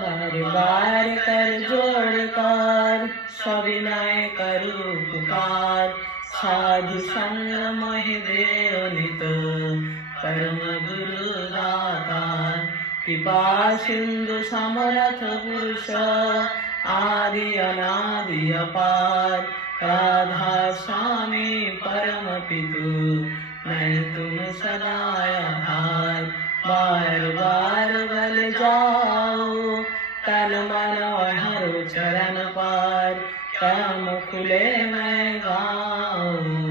बार बार कर जोड़ कर सविनय करू पुकार साधु संग मोहि देव नित परम गुरु दातार कृपा सिंधु समरथ पुरुष आदि अनादि अपार राधा स्वामी परम पितु मैं तुम सदाय आधार बार बार बल जाओ तन मन हरो चरण पार कर्म खुले मैं गाऊं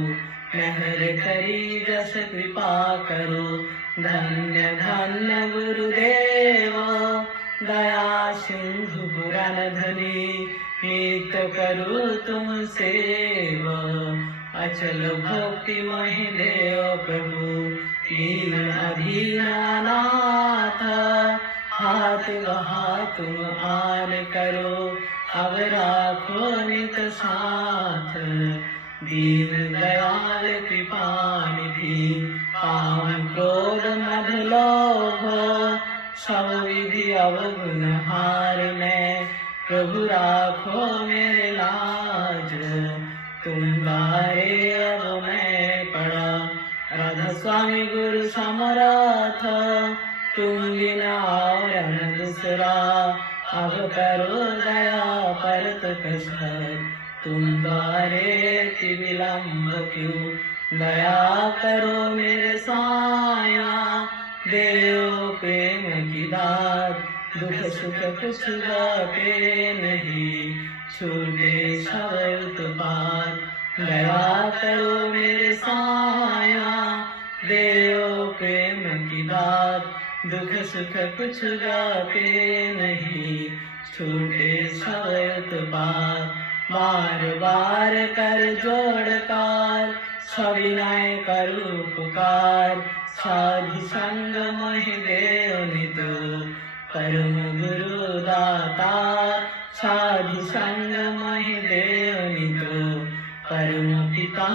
मेहर करी जस कृपा करो धन्य धन्य गुरुदेव दया सिंधु पुराण धनी नित्य करू तुम सेव अचल भक्ति मोहि देव प्रभु दीन अधीनानाथ हाथ वहा तुम आन करो अब राखो नित साथ दीन दयाल कृपा निधि काम क्रोध मद लोभ सब विधि अवगुण हार मैं प्रभु राखो मेरे लाज तुम बारे अब मैं पड़ा राधा स्वामी गुरु समर्थ तुम बिना और न दूसरा अब करो दया परत कसर तुम द्वारे विलम्ब क्यों दया करो मेरे साया देव प्रेम की दात दुख सुख कुछ पे नहीं छूटे सब उत्पात दया करो मेरे साया देव प्रेम की दात दुख सुख कुछ पे नहीं छूटे सब उत्पात बार बार कर जोड़ कार सविनय करू पुकार साधु संग मोहि देव नित परम गुरु दातार साधु संग मोहि देव नित परम पिता